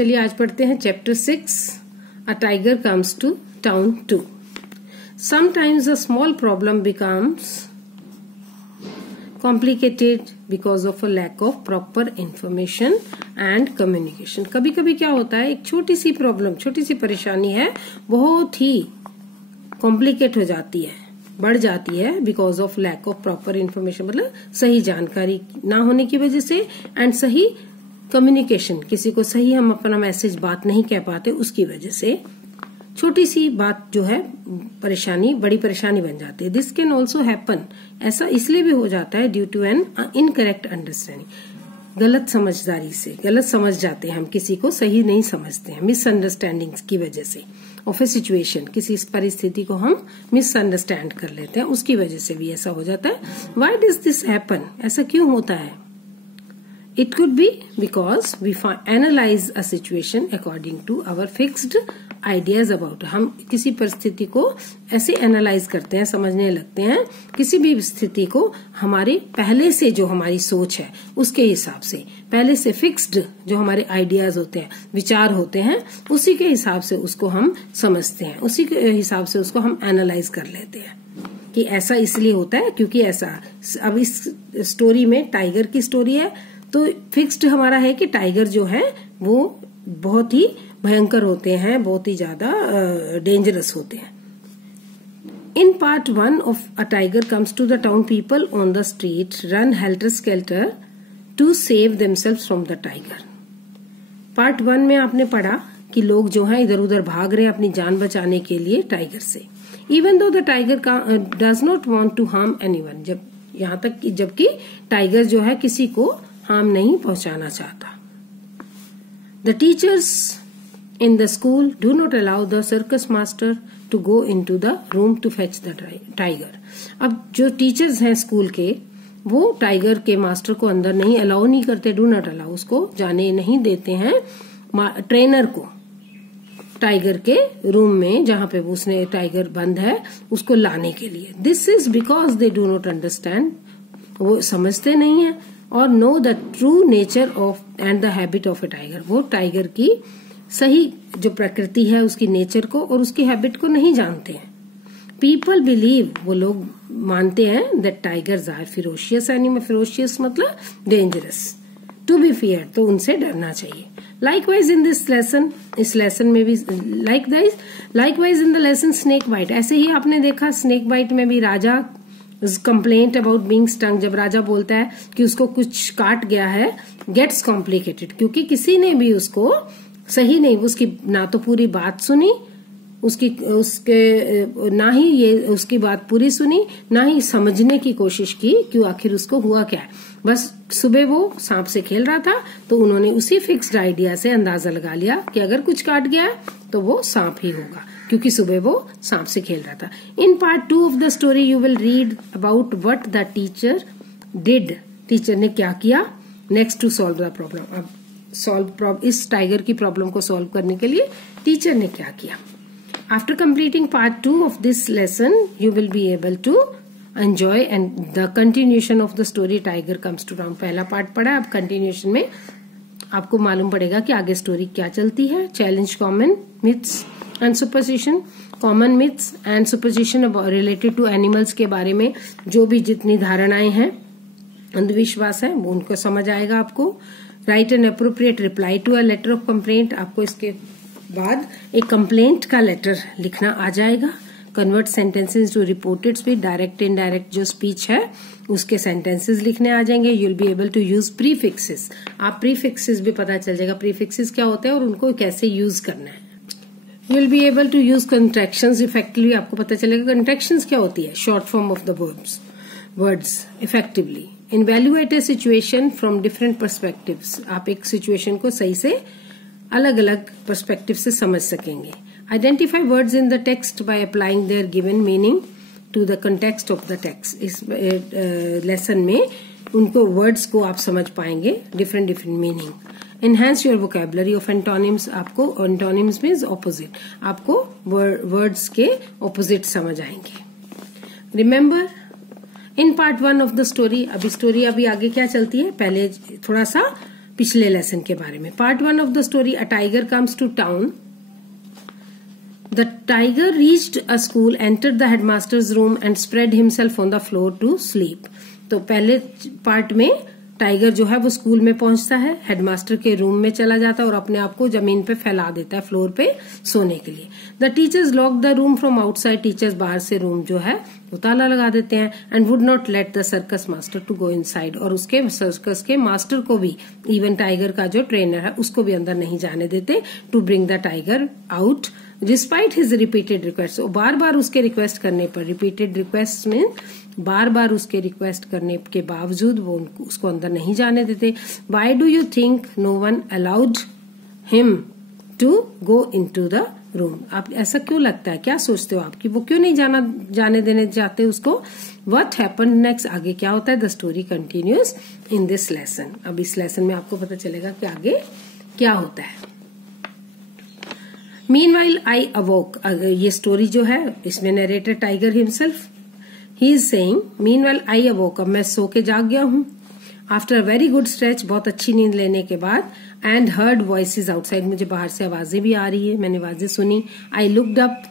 चलिए आज पढ़ते हैं chapter 6 a tiger comes to town 2। Sometimes a small problem becomes complicated because of a lack of proper information and communication। कभी कभी क्या होता है, एक छोटी सी प्रॉब्लम, छोटी सी परेशानी है, बहुत ही कॉम्प्लिकेट हो जाती है, बढ़ जाती है because of lack of proper information, मतलब सही जानकारी ना होने की वजह से, एंड सही कम्युनिकेशन, किसी को सही हम अपना मैसेज बात नहीं कह पाते, उसकी वजह से छोटी सी बात जो है परेशानी बड़ी परेशानी बन जाती है। दिस कैन ऑल्सो हैपन, ऐसा इसलिए भी हो जाता है due to an incorrect understanding, गलत समझदारी से, गलत समझ जाते हैं हम, किसी को सही नहीं समझते हैं, मिसअंडरस्टैंडिंग की वजह से ऑफ ए सिचुएशन, किसी परिस्थिति को हम मिसअंडरस्टैंड कर लेते हैं, उसकी वजह से भी ऐसा हो जाता है। व्हाई डज दिस हैपन, ऐसा क्यों होता है? It could be because we analyze a situation according to our fixed ideas about। हम किसी परिस्थिति को ऐसे एनालाइज करते हैं, समझने लगते हैं, किसी भी स्थिति को हमारे पहले से जो हमारी सोच है उसके हिसाब से, पहले से फिक्स्ड जो हमारे आइडियाज होते हैं, विचार होते हैं, उसी के हिसाब से उसको हम समझते हैं, उसी के हिसाब से उसको हम एनालाइज कर लेते हैं कि ऐसा इसलिए होता है क्योंकि ऐसा। अब इस स्टोरी में टाइगर की स्टोरी है, तो फिक्स्ड हमारा है कि टाइगर जो है वो बहुत ही भयंकर होते हैं, बहुत ही ज्यादा डेंजरस होते हैं। In part 1 of a tiger comes to the town, people on the street run helter skelter to save themselves from the tiger. Part 1 में आपने पढ़ा कि लोग जो हैं इधर उधर भाग रहे हैं अपनी जान बचाने के लिए टाइगर से। Even though the tiger does not want to harm anyone, जब यहां तक कि जबकि टाइगर जो है किसी को हार्म नहीं पहुंचाना चाहता। The teachers in the school do not allow the circus master to go into the room to fetch the tiger. अब जो टीचर्स हैं स्कूल के, वो टाइगर के मास्टर को अंदर नहीं अलाउ नहीं करते, डू नॉट अलाउ, उसको जाने नहीं देते हैं, ट्रेनर को टाइगर के रूम में जहां पे उसने टाइगर बंद है उसको लाने के लिए। This is because they do not understand, वो समझते नहीं है, और know the true nature of and the habit of A tiger, वो टाइगर की सही जो प्रकृति है उसकी नेचर को और उसकी हैबिट को नहीं जानते हैं। पीपल बिलीव, वो लोग मानते हैं that tigers are ferocious animal, ferocious मतलब डेंजरस, टू बी फियर, तो उनसे डरना चाहिए। लाइकवाइज इन दिस लेसन, इस लेसन में भी likewise in the lesson snake bite, ऐसे ही आपने देखा स्नेक बाइट में भी Raja complain about being stung, जब राजा बोलता है कि उसको कुछ काट गया है, गेट्स कॉम्प्लिकेटेड, क्योंकि किसी ने भी उसको सही नहीं, उसकी ना तो पूरी बात सुनी, उसके ना ही ये उसकी बात पूरी सुनी, ना ही समझने की कोशिश की क्यों आखिर उसको हुआ क्या है। बस सुबह वो सांप से खेल रहा था, तो उन्होंने उसी फिक्स्ड आइडिया से अंदाजा लगा लिया कि अगर कुछ काट गया है तो वो सांप ही होगा, क्योंकि सुबह वो सांप से खेल रहा था। In part 2 of the story you will read about what the teacher did, teacher ने क्या किया next to solve the problem. अब इस टाइगर की प्रॉब्लम को सॉल्व करने के लिए टीचर ने क्या किया। After completing part 2 of this lesson you will be able to enjoy and the continuation of the story tiger comes to town. पहला पार्ट पढ़ा, अब कंटिन्यूएशन में आपको मालूम पड़ेगा कि आगे स्टोरी क्या चलती है। Challenge common myths and superstition, common myths and superstition related to animals के बारे में जो भी जितनी धारणाएं हैं, अंधविश्वास है, वो उनको समझ आएगा आपको। Write an appropriate reply to a letter of complaint, आपको इसके बाद एक कंप्लेंट का लेटर लिखना आ जाएगा। Convert sentences to reported speech, direct indirect जो स्पीच है उसके सेंटेंसेस लिखने आ जाएंगे। You'll be able to use prefixes, आप प्रीफिक्सेस भी पता चल जाएगा प्रीफिक्सेस क्या होते हैं और उनको कैसे यूज करना है। You'll be able to use contractions effectively, आपको पता चलेगा contractions क्या होती है, short form of the words effectively। Evaluate a situation from different perspectives, आप एक situation को सही से अलग अलग perspective से समझ सकेंगे। Identify words in the text by applying their given meaning to the context of the text, इस lesson में उनको words को आप समझ पाएंगे, different meaning. Enhance your vocabulary of antonyms, आपको antonyms means opposite, आपको words के opposite समझ आएंगे। Remember in part 1 of the story, अभी स्टोरी अभी आगे क्या चलती है, पहले थोड़ा सा पिछले लेसन के बारे में। Part 1 of the story, a tiger comes to town. The tiger reached a school, entered the headmaster's room and spread himself on the floor to sleep. तो पहले पार्ट में टाइगर जो है वो स्कूल में पहुंचता है, हेडमास्टर के रूम में चला जाता है और अपने आप को जमीन पे फैला देता है फ्लोर पे सोने के लिए। The teachers lock the room from outside. Teachers बाहर से रूम जो है वो ताला लगा देते हैं। And would not let the circus master to go inside. और उसके सर्कस के मास्टर को भी, इवन टाइगर का जो ट्रेनर है उसको भी अंदर नहीं जाने देते, to bring the tiger out despite his repeated request. बार बार उसके रिक्वेस्ट करने पर, रिपीटेड रिक्वेस्ट में बार बार उसके रिक्वेस्ट करने के बावजूद वो उसको अंदर नहीं जाने देते। Why do you think no one allowed him to go into the room. आप ऐसा क्यों लगता है, क्या सोचते हो आप कि वो क्यों नहीं जाने देने चाहते उसको। व्हाट हैपेंड नेक्स्ट, आगे क्या होता है। The story continues in this lesson. अब इस लेसन में आपको पता चलेगा कि आगे क्या होता है। मीनवाइल आई अवोक, ये स्टोरी जो है इसमें narrator tiger himself, he is saying meanwhile आई अवोक, अब मैं सो के जाग गया हूं। आफ्टर वेरी गुड स्ट्रेच, बहुत अच्छी नींद लेने के बाद। एंड हर्ड वॉइसेस आउटसाइड, मुझे बाहर से आवाजें भी आ रही है, मैंने आवाजें सुनी। I looked up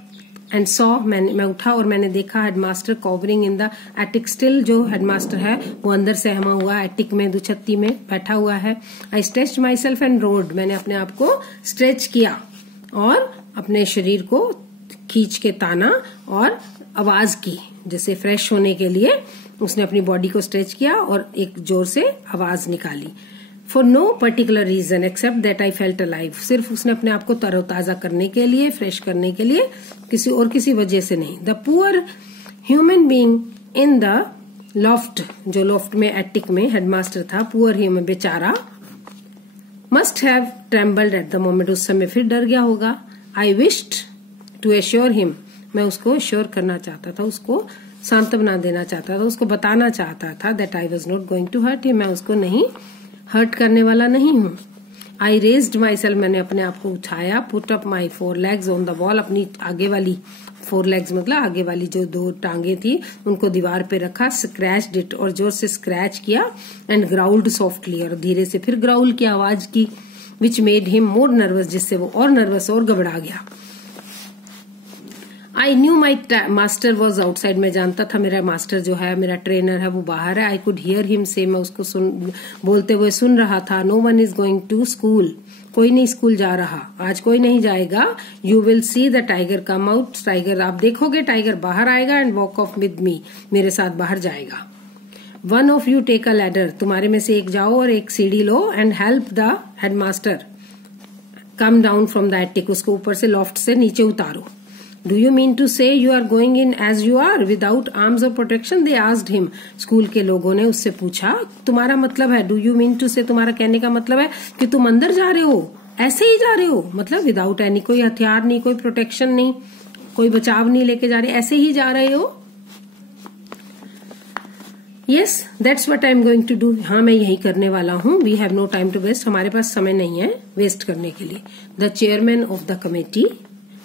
and saw, मैं उठा और मैंने देखा headmaster covering in the attic. Still जो हेडमास्टर है वो अंदर सहमा हुआ एटिक में, दुछत्ती में बैठा हुआ है। I stretched myself and rode, मैंने अपने आप को स्ट्रेच किया और अपने शरीर को खींच के ताना और आवाज की, जैसे फ्रेश होने के लिए उसने अपनी बॉडी को स्ट्रेच किया और एक जोर से आवाज निकाली। For no particular reason except that I felt alive, सिर्फ उसने अपने आप को तरोताजा करने के लिए, फ्रेश करने के लिए, किसी वजह से नहीं। The poor human being in the loft, जो लॉफ्ट में एटिक में हेडमास्टर था, पुअर ह्यूमन बेचारा, must have trembled at the moment, उस समय फिर डर गया होगा। I wished to assure him, मैं उसको एश्योर करना चाहता था, उसको सांत्वना देना चाहता था, उसको बताना चाहता था that I was not going to hurt him, मैं उसको नहीं हर्ट करने वाला नहीं हूं। आई रेज्ड माई सेल्फ, मैंने अपने आप को उठाया। Put up my 4 legs on the wall, अपनी आगे वाली 4 legs मतलब आगे वाली जो 2 टांगे थी उनको दीवार पे रखा। स्क्रैच्ड इट, और जोर से स्क्रैच किया। एंड ग्राउल्ड सॉफ्टली, और धीरे से फिर ग्राउल की आवाज की। Which made him more nervous, जिससे वो और नर्वस और घबरा गया। I knew my master was outside, मैं जानता था मेरा मास्टर जो है, मेरा ट्रेनर है, वो बाहर है। आई कुड हियर हिम से, मैं उसको बोलते हुए सुन रहा था। No one is going to school, कोई नहीं स्कूल जा रहा, आज कोई नहीं जाएगा। You will see the tiger come out, tiger आप देखोगे, टाइगर बाहर आएगा। And walk off with me, मेरे साथ बाहर जाएगा। One of you take a ladder, तुम्हारे में से एक जाओ और एक सीढ़ी लो। And help the headmaster come down from the attic, उसको ऊपर से लॉफ्ट से नीचे उतारो। Do you mean to say you are going in as you are without arms और protection, they asked him. School के लोगों ने उससे पूछा, तुम्हारा मतलब है, डू यू मीन टू से, तुम्हारा कहने का मतलब है कि तुम अंदर जा रहे हो, ऐसे ही जा रहे हो, मतलब विदाउट एनी, कोई हथियार नहीं, कोई प्रोटेक्शन नहीं, कोई बचाव नहीं लेके जा रहे, ऐसे ही जा रहे हो। Yes that's what I am going to do, हाँ मैं यही करने वाला हूँ। We have no time to waste, हमारे पास समय नहीं है वेस्ट करने के लिए। The chairman of the committee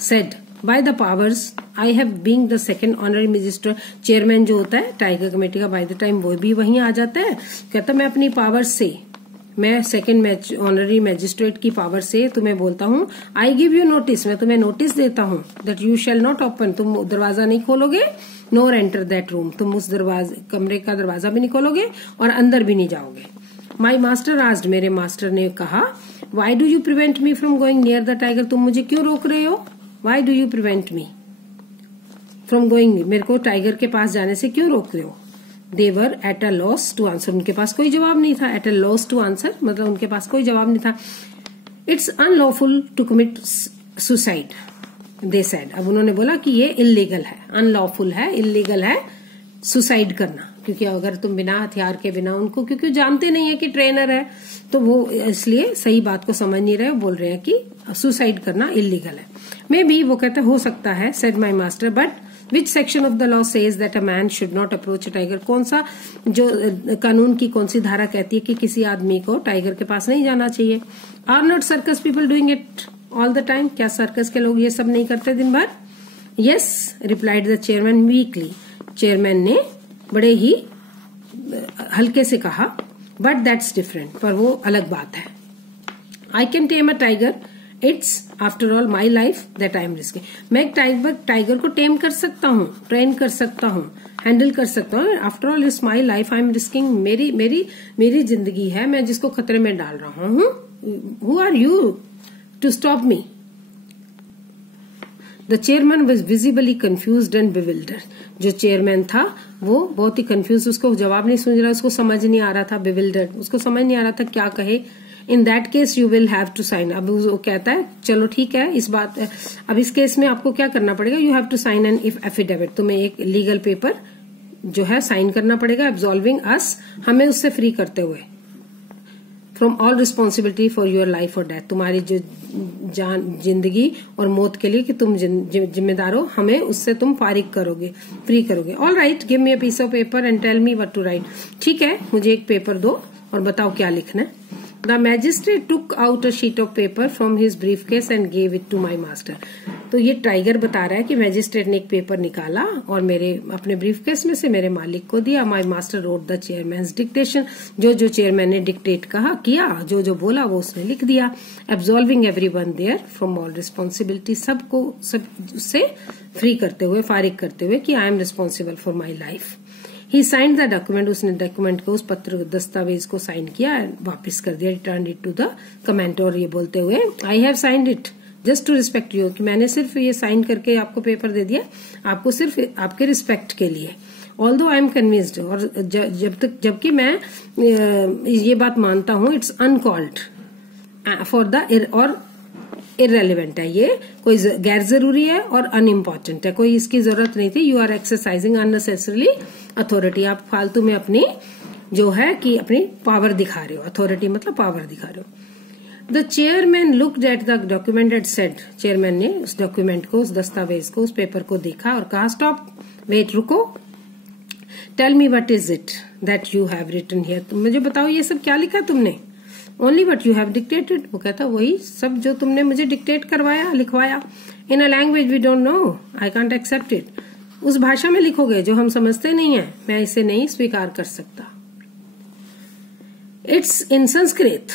said, by the powers I have being the second honorary magistrate, chairman जो होता है टाइगर कमेटी का, बाय द टाइम वो भी वहीं आ जाता है। कहता मैं अपनी पावर्स से, मैं सेकंड ऑनररी मजिस्ट्रेट की पावर से तुम्हें बोलता हूँ। आई गिव यू नोटिस, मैं तुम्हें नोटिस देता हूँ। That you shall not open, तुम दरवाजा नहीं खोलोगे। नोर एंटर दैट रूम, तुम उस कमरे का दरवाजा भी नहीं खोलोगे और अंदर भी नहीं जाओगे। माई मास्टर आस्क्ड, मेरे मास्टर ने कहा, Y do you prevent me from going near the tiger, तुम मुझे क्यों रोक रहे हो। Y do you prevent me from going, मेरे को टाइगर के पास जाने से क्यों रोक रहे हो। They were at a loss to answer, उनके पास कोई जवाब नहीं था। At a loss to answer मतलब उनके पास कोई जवाब नहीं था। It's unlawful to commit suicide, they said, अब उन्होंने बोला कि ये इलीगल है, अनलॉफुल है, इलीगल है सुसाइड करना, क्योंकि अगर तुम बिना हथियार के, बिना उनको, क्योंकि जानते नहीं है कि ट्रेनर है, तो वो इसलिए सही बात को समझ नहीं रहे, बोल रहे हैं कि सुसाइड करना इलीगल है। मे बी, वो कहते हो सकता है, said my master, but which section of the law says that a man should not approach a tiger, कौन सा जो कानून की कौन सी धारा कहती है कि किसी आदमी को टाइगर के पास नहीं जाना चाहिए। Are not circus people doing it all the time, क्या सर्कस के लोग ये सब नहीं करते दिन भर। Yes replied the chairman weakly, chairman ने बड़े ही हल्के से कहा। बट दैट्स डिफरेंट, पर वो अलग बात है. I can time a tiger, it's after all my life that I am risking. मैं एक टाइगर को टेम कर सकता हूँ, ट्रेन कर सकता हूँ, हैंडल कर सकता हूँ. After all it's my life I am risking. मेरी जिंदगी है, मैं जिसको खतरे में डाल रहा हूँ. Who are you to stop me? The chairman was visibly confused and bewildered. जो चेयरमैन था वो बहुत ही कंफ्यूज, उसको जवाब नहीं सुन रहा, उसको समझ नहीं आ रहा था. बिविल्डर्ड, उसको समझ नहीं आ रहा था क्या कहे. In that case you will have to sign. अब वो कहता है चलो ठीक है, अब इस केस में आपको क्या करना पड़ेगा, you have to sign an affidavit. तुम्हें एक लीगल पेपर जो है साइन करना पड़ेगा, एब्सॉल्विंग अस, हमें उससे फ्री करते हुए, from all responsibility for your life और डेथ. तुम्हारी जो जिंदगी और मौत के लिए कि तुम जिम्मेदार हो, हमें उससे तुम फारिग करोगे, फ्री करोगे. All right, give me a piece of paper and tell me what to write. ठीक है, मुझे एक पेपर दो और बताओ क्या लिखना है. The magistrate took out a sheet of paper from his briefcase and gave it to my master. तो ये टाइगर बता रहा है कि मैजिस्ट्रेट ने एक पेपर निकाला और मेरे अपने ब्रीफकेस में से मेरे मालिक को दिया. My master wrote the chairman's dictation. जो चेयरमैन ने डिक्टेट किया, जो बोला वो उसने लिख दिया. Absolving everyone there from all responsibility. सब उससे फ्री करते हुए, फारिग करते हुए कि I am responsible for my life. He signed the document. उसने डॉक्यूमेंट को, उस पत्र दस्तावेज को साइन किया, वापस कर दिया, return it to the comment. और ये बोलते हुए I have signed it just to respect you, कि मैंने सिर्फ ये साइन करके आपको पेपर दे दिया, आपको सिर्फ आपके रिस्पेक्ट के लिए. Although I am convinced. और जबकि मैं ये बात मानता हूं, इट्स अनकॉल्ड फॉर द और इररेलेवेंट है, ये कोई गैर जरूरी है और अनइम्पोर्टेंट है, कोई इसकी जरूरत नहीं थी. You are exercising unnecessarily authority. आप फालतू में अपनी जो है कि अपनी पावर दिखा रहे हो. अथॉरिटी मतलब पावर दिखा रहे हो. The chairman looked at the document and said. Chairman ने उस डॉक्यूमेंट को, उस दस्तावेज को, उस पेपर को देखा और कहा स्टॉप, वेट, रुको. Tell me what is it that you have written here. तुम मुझे बताओ ये सब क्या लिखा तुमने. Only what you have dictated. वो कहता वही सब जो तुमने मुझे डिक्टेट करवाया, लिखवाया. In a language we don't know, I can't accept it. उस भाषा में लिखोगे जो हम समझते नहीं है, मैं इसे नहीं स्वीकार कर सकता. It's in Sanskrit.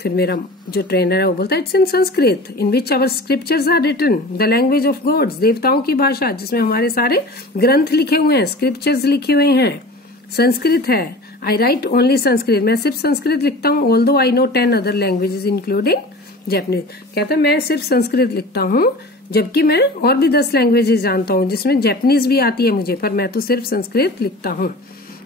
फिर मेरा जो ट्रेनर है वो बोलता है it's in Sanskrit, in which our scriptures are written, the language of gods. देवताओं की भाषा जिसमें हमारे सारे ग्रंथ लिखे हुए हैं, स्क्रिप्चर्स लिखे हुए हैं, संस्कृत है. आई राइट ओनली संस्कृत. मैं सिर्फ संस्कृत लिखता हूँ. Although I know 10 other languages including Japanese. कहता है मैं सिर्फ संस्कृत लिखता हूँ, जबकि मैं और भी 10 लैंग्वेजेस जानता हूँ, जिसमें जैपनीज भी आती है मुझे, पर मैं तो सिर्फ संस्कृत लिखता हूँ.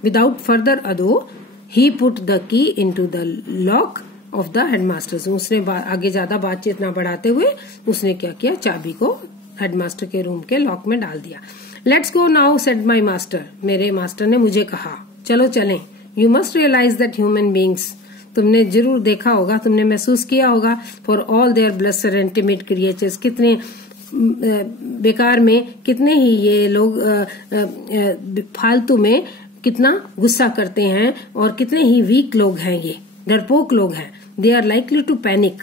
Without further ado he put the key into the lock of the headmaster's. उसने आगे ज्यादा बातचीत न बढ़ाते हुए उसने क्या किया, चाबी को हेडमास्टर के रूम के लॉक में डाल दिया. Let's go now said my master. मेरे मास्टर ने मुझे कहा चलो चलें. You must realize that human beings. तुमने जरूर देखा होगा, तुमने महसूस किया होगा, for all their blessed and timid creatures. कितने बेकार में, कितने ही ये लोग फालतू में कितना गुस्सा करते हैं और कितने ही वीक लोग हैं, ये डरपोक लोग हैं. They are likely to panic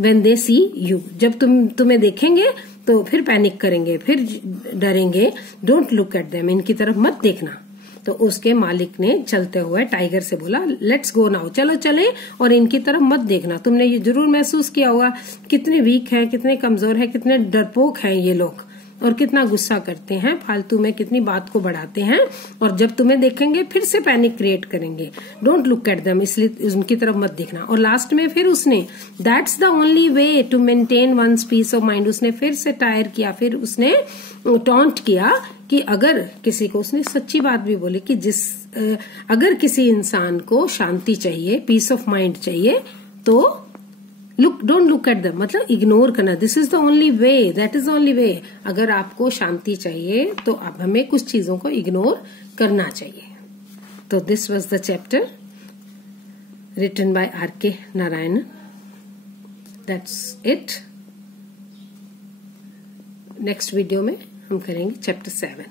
when they see you. जब तुम्हें देखेंगे तो फिर पैनिक करेंगे, फिर डरेंगे. Don't look at them. इनकी तरफ मत देखना. तो उसके मालिक ने चलते हुए टाइगर से बोला लेट्स गो नाउ, चलो चले और इनकी तरफ मत देखना. तुमने ये जरूर महसूस किया होगा कितने वीक हैं, कितने कमजोर हैं, कितने डरपोक हैं ये लोग, और कितना गुस्सा करते हैं फालतू में, कितनी बात को बढ़ाते हैं, और जब तुम्हें देखेंगे फिर से पैनिक क्रिएट करेंगे. Don't look at them. इसलिए उनकी तरफ मत देखना. और लास्ट में फिर उसने that's the only way to maintain one's peace of mind. उसने फिर से टायर किया, फिर उसने टॉन्ट किया कि अगर किसी को, उसने सच्ची बात भी बोली कि अगर किसी इंसान को शांति चाहिए, पीस ऑफ माइंड चाहिए, तो डोंट लुक एट देम, मतलब इग्नोर करना. This is the only way, that is the only वे. अगर आपको शांति चाहिए तो अब हमें कुछ चीजों को इग्नोर करना चाहिए. तो this was the chapter written by R.K. Narayan. That's it. Next video में हम करेंगे चैप्टर 7.